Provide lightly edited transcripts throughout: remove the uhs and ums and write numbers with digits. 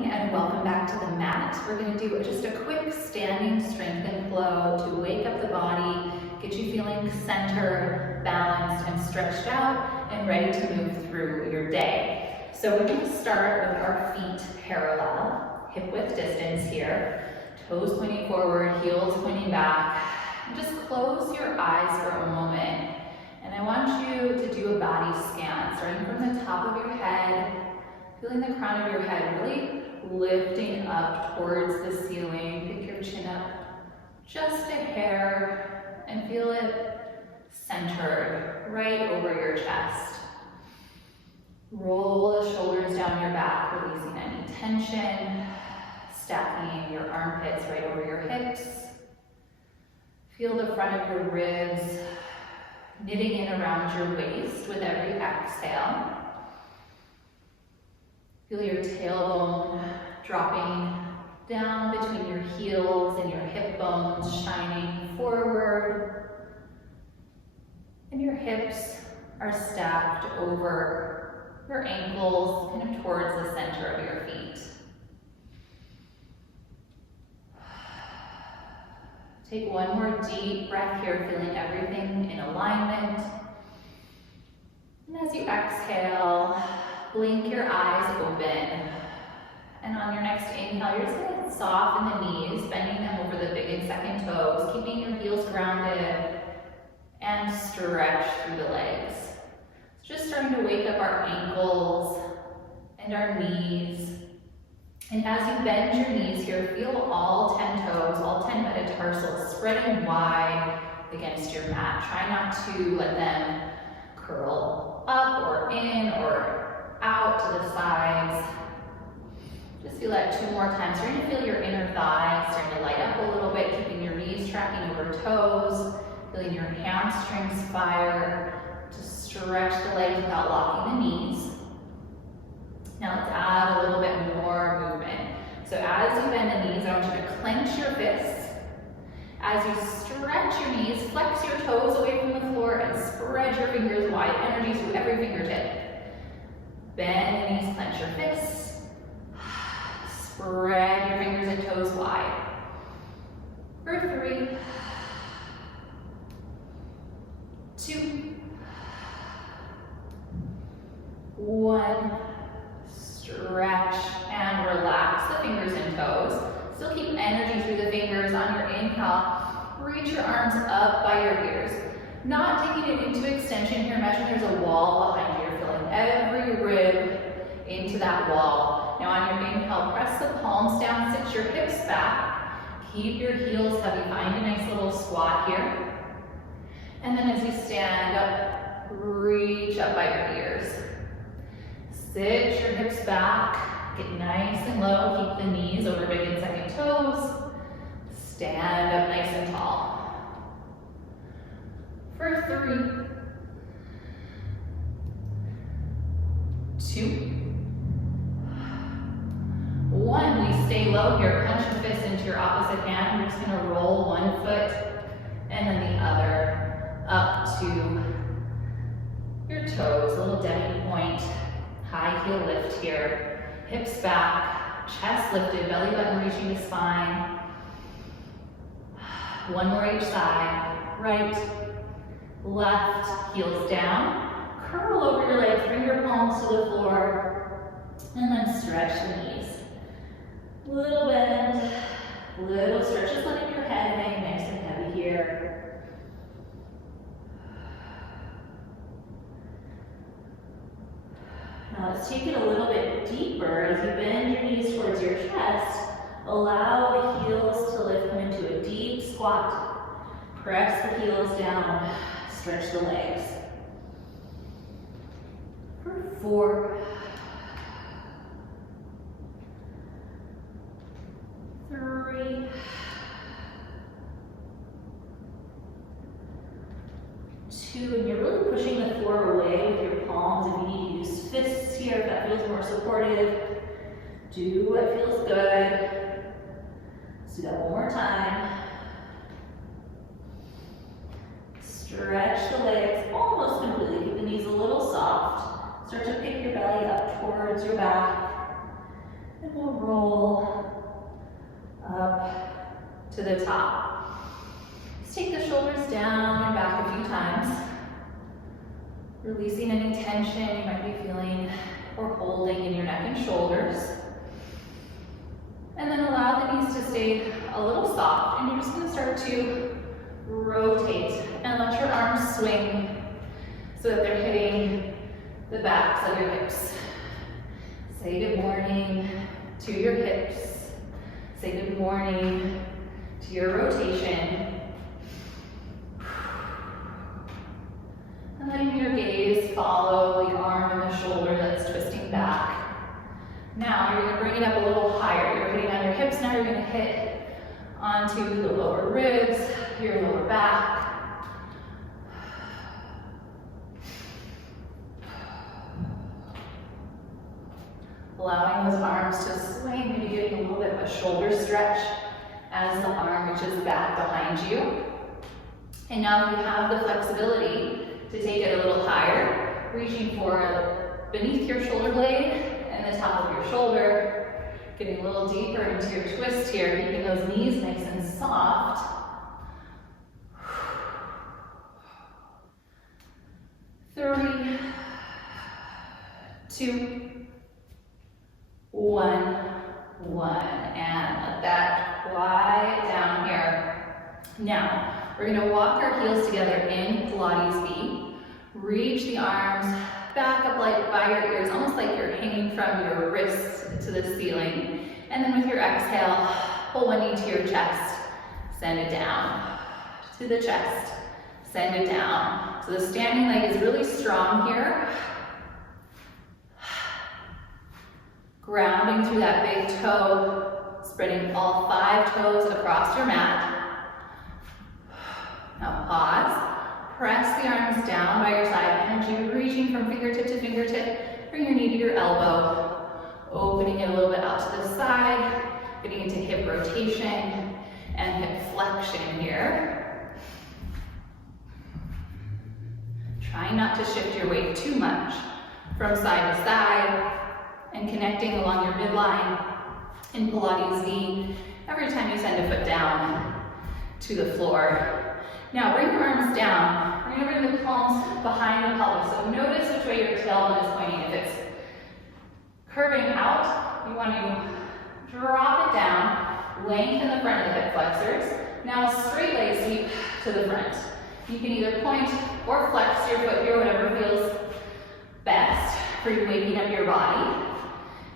morning and welcome back to the mat. We're going to do just a quick standing strength and flow to wake up the body, get you feeling centered, balanced, and stretched out and ready to move through your day. So we're going to start with our feet parallel, hip width distance here, toes pointing forward, heels pointing back. Just close your eyes for a moment and I want you to do a body scan, starting from the top of your head, feeling the crown of your head really lifting up towards the ceiling. Pick your chin up just a hair and feel it centered right over your chest. Roll the shoulders down your back, releasing any tension, stacking your armpits right over your hips. Feel the front of your ribs knitting in around your waist with every exhale. Feel your tailbone dropping down between your heels and your hip bones, shining forward. And your hips are stacked over your ankles, kind of towards the center of your feet. Take one more deep breath here, feeling everything in alignment. And as you exhale, blink your eyes open. And on your next inhale, you're just going to soften the knees, bending them over the big and second toes, keeping your heels grounded, and stretch through the legs. Just starting to wake up our ankles and our knees. And as you bend your knees here, feel all 10 toes, all 10 metatarsals spreading wide against your mat. Try not to let them curl up or in or out to the sides. Just feel that 2 more times. Starting to feel your inner thighs starting to light up a little bit, keeping your knees tracking over toes, feeling your hamstrings fire to stretch the legs without locking the knees. Now let's add a little bit more movement. So as you bend the knees, I want you to clench your fists. As you stretch your knees, flex your toes away from the floor and spread your fingers wide, energy through every fingertip. Bend the knees, clench your fists. Spread your fingers and toes wide. For 3, 2, 1. Stretch and relax the fingers and toes. Still keep energy through the fingers. On your inhale, reach your arms up by your ears. Not taking it into extension here. Imagine there's a wall behind you. You're feeling every rib into that wall. Now on your inhale, press the palms down, sit your hips back. Keep your heels heavy. Find a nice little squat here. And then as you stand up, reach up by your ears. Sit your hips back, get nice and low, keep the knees over big and second toes. Stand up nice and tall. For 3, 2, 1. We stay low here. Punch your fist into your opposite hand. We're just going to roll one foot and then the other up to your toes. A little Debbie point. High heel lift here, hips back, chest lifted, belly button reaching the spine. 1 more each side, right, left, heels down. Curl over your legs, bring your palms to the floor, and then stretch the knees. Little bend, little stretch, just letting your head hang nice and heavy here. Now let's take it a little bit deeper. As you bend your knees towards your chest, allow the heels to lift them into a deep squat. Press the heels down, stretch the legs. For 4, 3, 2, and you're really pushing the floor away with your palms. If you need to use fists here, if that feels more supportive, do what feels good. Let's do that one more time. Stretch the legs almost completely. Keep the knees a little soft. Start to pick your belly up towards your back. we'll roll up to the top. Just take the shoulders down and back a few times, releasing any tension you might be feeling or holding in your neck and shoulders. And then allow the knees to stay a little soft, and you're just going to start to rotate and let your arms swing so that they're hitting the backs of your hips. Say good morning to your hips. Say good morning to your rotation. And letting your gaze follow the arm and the shoulder that's twisting back. Now you're going to bring it up a little higher. You're hitting on your hips, now you're going to hit onto the lower ribs, your lower back. Allowing those arms to swing, maybe getting a little bit of a shoulder stretch as the arm reaches back behind you. And now you have the flexibility to take it a little higher, reaching for beneath your shoulder blade and the top of your shoulder, getting a little deeper into your twist here, keeping those knees nice and soft. 3, 2, 1, and let that quiet down here. Now, we're going to walk our heels together in Pilates V. Reach the arms back up like by your ears, almost like you're hanging from your wrists to the ceiling. And then with your exhale, pull one knee to your chest, send it down to the chest, send it down. So the standing leg is really strong here. Grounding through that big toe, spreading all 5 toes across your mat. Now pause, press the arms down by your side, energy reaching from fingertip to fingertip, bring your knee to your elbow, opening it a little bit out to the side, getting into hip rotation and hip flexion here. Trying not to shift your weight too much from side to side, and connecting along your midline in Pilates V every time you send a foot down to the floor. Now bring your arms down. We're going to bring the palms behind the pelvis. So notice which way your tailbone is pointing. If it's curving out, you want to drop it down, lengthen the front of the hip flexors. Now a straight leg sweep to the front. You can either point or flex your foot here, whatever feels best for you waking up your body.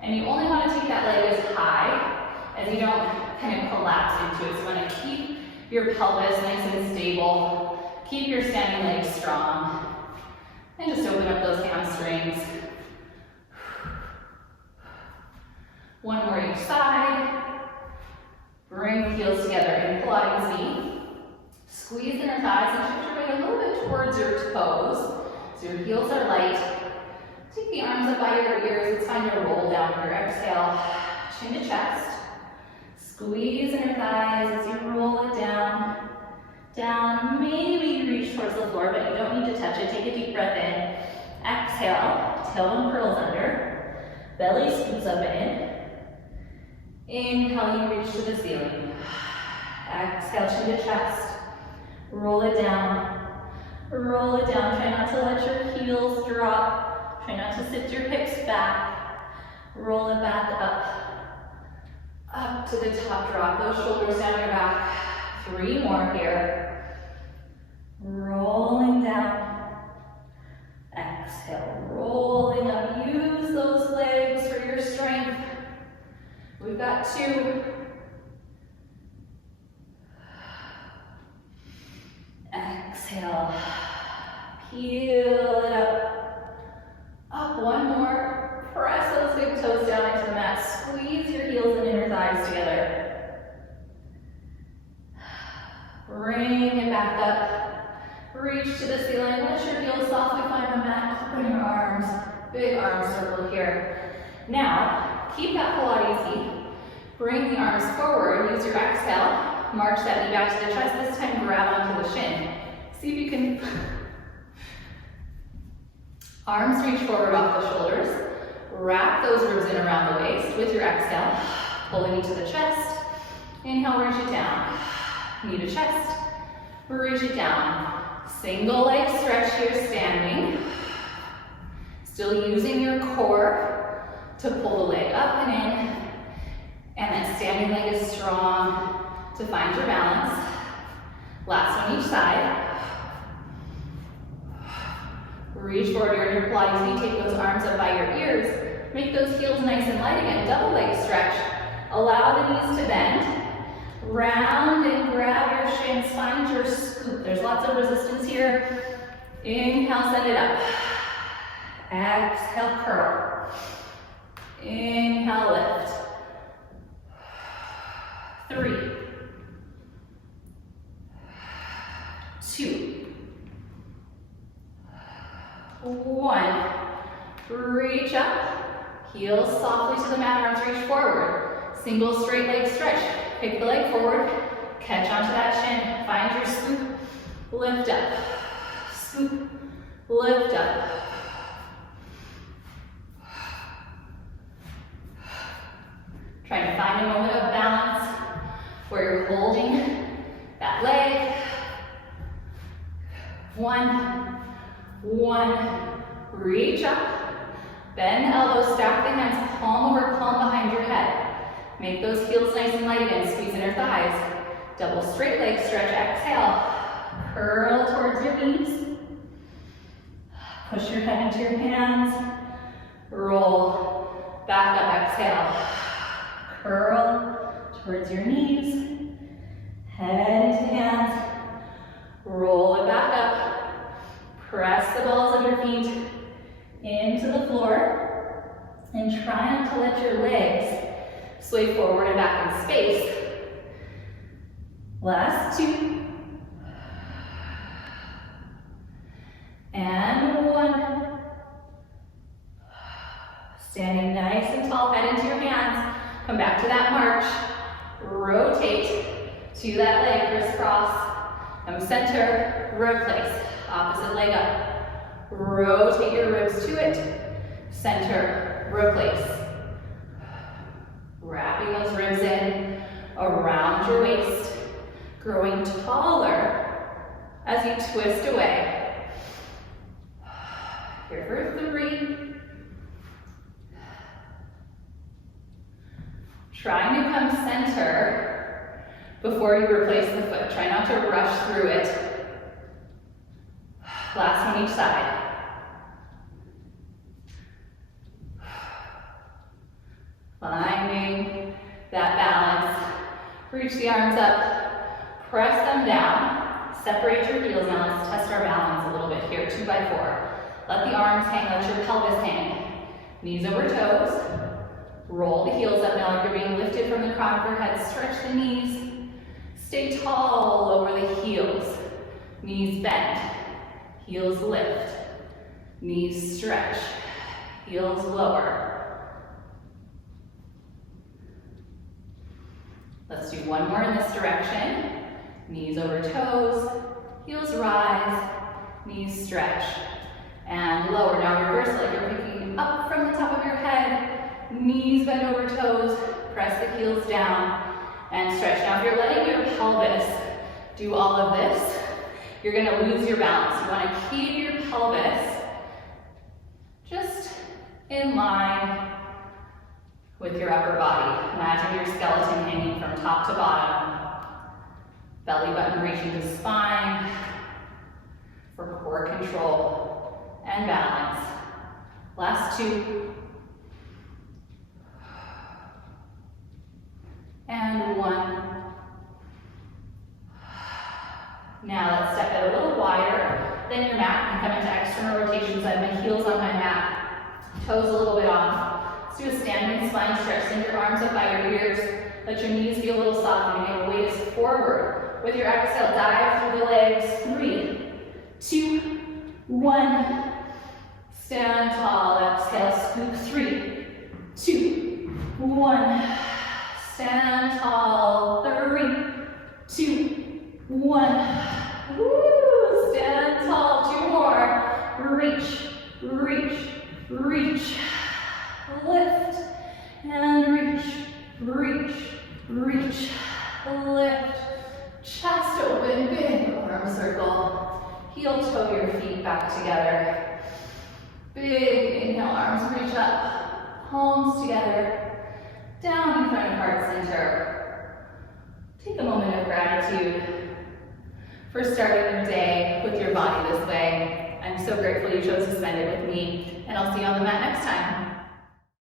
And you only want to take that leg as high as you don't kind of collapse into it. So you want to keep your pelvis nice and stable, keep your standing legs strong, and just open up those hamstrings. One more each side. Bring the heels together in Pilates V. Squeeze the inner thighs and shift your weight a little bit towards your toes, so your heels are light. Take the arms up by your ears. It's fine to roll down your exhale, chin to chest. Squeeze inner thighs as you roll it down. Down, maybe you reach towards the floor, but you don't need to touch it. Take a deep breath in. Exhale, tailbone curls under. Belly scoops up in. Inhale, you reach to the ceiling. Exhale, chin to chest. Roll it down. Roll it down. Try not to let your heels drop. Try not to sit your hips back. Roll it back up to the top. Drop those shoulders down your back. 3 more here. Rolling down. Exhale, rolling up. Use those legs for your strength. We've got 2. Exhale. Peel it up. Up, 1 more. Press those big toes down into the mat. Squeeze your heels and inner thighs together. Bring it back up. Reach to the ceiling. Let your heels softly find the mat. Open your arms. Big arm circle here. Now, keep that Pilates V. Bring the arms forward. Use your exhale. March that knee back to the chest. This time, grab onto the shin. See if you can. Arms reach forward off the shoulders. Wrap those ribs in around the waist with your exhale. Pull the knee to the chest. Inhale, reach it down. Knee to chest. Reach it down. Single leg stretch here, standing. Still using your core to pull the leg up and in. And that standing leg is strong to find your balance. Last one each side. Reach forward your inner Pilates knee. Take those arms up by your ears. Make those heels nice and light again. Double leg stretch. Allow the knees to bend. Round and grab your shins. Find your scoop. There's lots of resistance here. Inhale, send it up. Exhale, curl. Inhale, lift. 3, 2, 1. Reach up. Heels softly to the mat. Arms reach forward. Single straight leg stretch. Pick the leg forward. Catch onto that shin. Find your scoop. Lift up. Scoop. Lift up. Try to find a moment of balance where you're holding that leg. 1. Reach up. Bend the elbows, stack the hands, palm over palm behind your head. Make those heels nice and light again. Squeeze inner thighs. Double straight leg stretch. Exhale. Curl towards your knees. Push your head into your hands. Roll. Back up. Exhale. Curl towards your knees. Head into hands. Roll it back up. Press the balls of your feet into the floor. And try not to let your legs sway forward and back in space. Last 2. And 1. Standing nice and tall, head into your hands. Come back to that march. Rotate to that leg, crisscross. Come center, replace. Opposite leg up. Rotate your ribs to it. Center, replace. Wrapping those ribs in around your waist. Growing taller as you twist away. Here for 3. Trying to come center before you replace the foot. Try not to rush through it. Last one each side. Finding that balance. Reach the arms up. Press them down. Separate your heels. Now let's test our balance a little bit here. 2 by 4. Let the arms hang. Let your pelvis hang. Knees over toes. Roll the heels up. Now like you're being lifted from the crown of your head. Stretch the knees. Stay tall over the heels. Knees bend. Heels lift. Knees stretch. Heels lower. Let's do one more in this direction. Knees over toes. Heels rise. Knees stretch. And lower. Now reverse like you're picking up from the top of your head. Knees bend over toes. Press the heels down. And stretch. Now if you're letting your pelvis do all of this, you're going to lose your balance. You want to keep your pelvis just in line with your upper body. Imagine your skeleton hanging from top to bottom. Belly button reaching to spine for core control and balance. Last 2. And 1. Now let's step it a little wider than your mat and come into external rotation. So I have my heels on my mat, toes a little bit off. Let's do a standing spine stretch. Send your arms up by your ears. Let your knees be a little soft. And again, weight is forward. With your exhale, dive through the legs. 3, 2, 1. Stand tall. Exhale, scoop. 3, 2, 1. Stand tall. 3, 2, 1. Woo! Stand tall. 2 more. Reach, reach, reach. lift, and reach, reach, reach, lift, chest open, big arm circle, heel toe your feet back together, big inhale, arms reach up, palms together, down in front of heart center. Take a moment of gratitude for starting your day with your body this way. I'm so grateful you chose to spend it with me, and I'll see you on the mat next time.